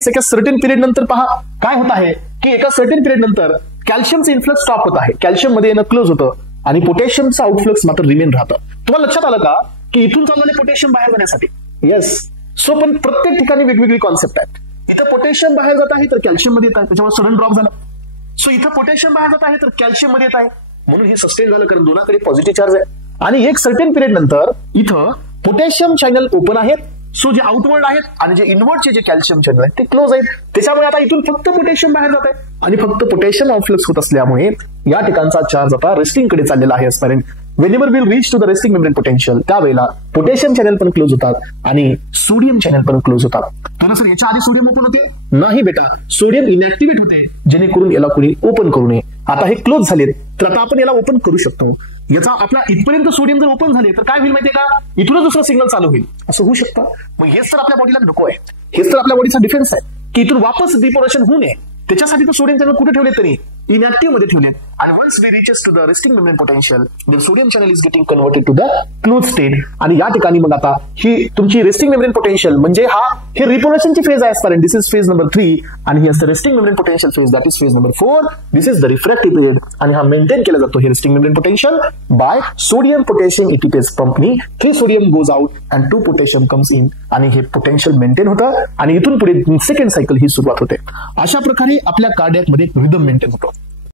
एका certain period नंतर पहा काय होत आहे की एका सर्टन पिरियड नंतर कॅल्शियमचं इन्फ्लक्स स्टॉप होत आहे, कॅल्शियम मध्ये येणं क्लोज होतं आणि पोटॅशियमचं आउटफ्लक्स मात्र रिमेन राहतं. तुम्हाला लक्षात आलं का की इथून चाललेले पोटॅशियम बाहेर जाण्यासाठी? येस. सो पण प्रत्येक ठिकाणी वेगवेगळी कॉन्सेप्ट आहेत. इथं पोटॅशियम बाहेर जात आहे तर कॅल्शियम मध्ये येत आहे, त्याच्यामुळे सडन ड्रॉप झाला. सो इथं पोटॅशियम बाहेर जात आहे तर कॅल्शियम मध्ये येत आहे, म्हणून हे सस्टेन झालं कारण दोनाकडे पॉझिटिव्ह चार्ज आहे. आणि एक सर्टेन पिरियड नंतर इथं पोटॅशियम चॅनल ओपन आहेत, सो जे आउटवर्ड आहेत आणि जे इनवर्डचे जे कॅल्शियम चॅनल आहेत ते क्लोज आहेत. त्याच्यामुळे आता इथून फक्त पोटॅशियम बाहेर जात आहे आणि फक्त पोटॅशियम आउटफ्लक्स होत असल्यामुळे या ठिकाणचा चार्ज आता रेस्टिंग कडे चाललेला आहे. एस्पायरंट whenever we'll reach to the resting membrane potential त्यावेळेला पोटॅशियम चॅनल पण क्लोज होतात आणि सोडियम चॅनल पण क्लोज होतात. तर सर याच्या आधी सोडियम ओपन होते? नाही बेटा, सोडियम इनॅक्टिव्हेट होते जेणेकरून याला कोणी ओपन करू नये. आता हे क्लोज झालेत तर आता आपण याला ओपन करू शकतो. याचा आपला इथपर्यंत सोडियम जर ओपन झाले तर काय होईल माहितीये का, इथूनच दुसरा सिग्नल चालू होईल. असं होऊ शकतं. मग हेच तर आपल्या बॉडीला नको आहे, हेच तर आपल्या बॉडीचा डिफेन्स आहे की इथून वापस डिपोरेशन होऊ नये. त्याच्यासाठी तर सोडियम चॅनल कुठे ठेवले तरी इनॅक्टिव्ह मध्ये ठेवले. आणि once we reaches to the resting membrane potential then sodium channel is getting converted to the close state. आणि या ठिकाणी मग आता ही तुमची रेस्टिंग मेम्ब्रेन पोटेन्शियल म्हणजे हे रिपोरेशनची फेज आहे. Aspirant this is phase number 3 आणि ही असते resting membrane potential phase, that is phase number 4. This is the refractive period आणि हा मेंटेन केला जातो हे resting membrane potential by sodium potassium ATPase पंपनी. 3 sodium goes out and 2 potassium comes in आणि हे पोटेन्शियल मेंटेन होतं आणि इथून पुढे सेकंड सायकल ही सुरुवात होते. अशा प्रकारे आपल्या कार्डियाक मध्ये रिदम मेंटेन होतो.